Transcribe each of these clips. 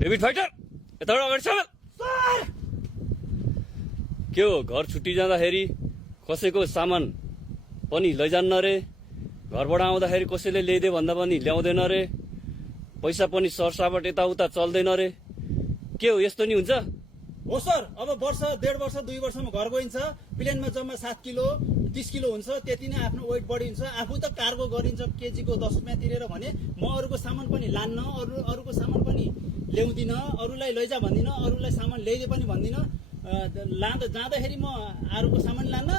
David fighter यताबाट अगाडि सामेल। के हो घर छुट्टी जाँदाखेरि कसैको सामान पनि लैजान्न रे, घरबाट आउँदाखेरि कसैले ल्याइदे भन्दा पनि ल्याउँदैन रे, पैसा पनि सरसाबाट यताउता चल्दैन रे, के हो यस्तो नि हुन्छ? हो सर, अब वर्ष 1.5 वर्ष 2 वर्षमा घर गइन्छ, प्लेनमा जम्मा 7 किलो 30 किलो हुन्छ, त्यति नै आफ्नो वेट बढिन्छ। आफू त कार्गो गरिन्छ केजीको 10 रुपियाँ तिरेर भने म अरूको सामान पनि लान्न, अरूको सामान पनि ल्याउँदिन, अरूलाई लैजा भन्दिन, अरूलाई सामान ल्याइदे पनि भन्दिन, जाँदाखेरि म अरूको सामान लान्न,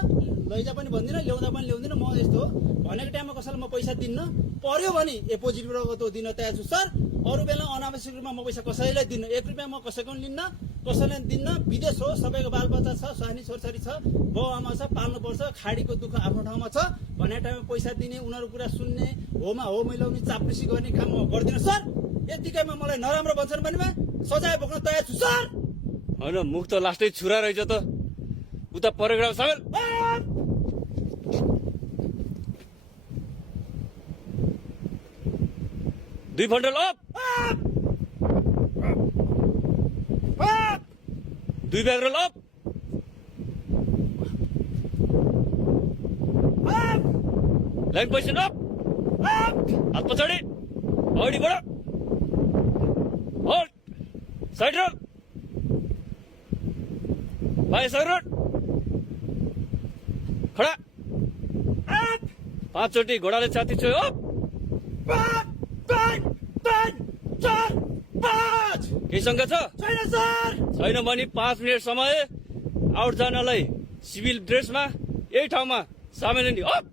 लैजा पनि भन्दिन, ल्याउँदा पनि ल्याउँदिन। म यस्तो भनेको टाइममा कसैलाई म पैसा दिन्न, पर्यो भने एपोजिटबाट त दिन तयार छु सर। अरू बेला अनावश्यक रूपमा म पैसा कसैलाई दिन्न, 1 रुपियाँ म कसैको पनि लिन्न, कसैलाई दिन्न। विदेश हो, सबैको बालबच्चा छ, स्वास्नी छोरछोरी छ, बाउ आमा छ, पाल्नुपर्छ, खाडीको दुःख आफ्नो ठाउँमा छ भन्ने टाइममा पैसा दिने, उनीहरू कुरा सुन्ने, होमा हो मिलाउने, चाप्लुसी गर्ने काम म गर्दिनँ सर। यतिकैमा मलाई नराम्रो भन्छन् भनेमा सजाय भोग्न तयार छु सर। होइन, मुख त लास्टै छुरा रहेछ त। उता प्याराग्राफ सामेल। 2 bundle up. 2 barrel up. Line position up. हात पछाडि, अगाडि बढ, होल्ड, साइड रोल, बायाँ साइड रोल, खडा, 5 चोटि घोडाले छाती छोयो अप। केही शङ्का छ? छैन सर। छैन भने 5 मिनट समय आउट जानलाई सिभिल ड्रेसमा यही ठाउँमा सामेल नि अप।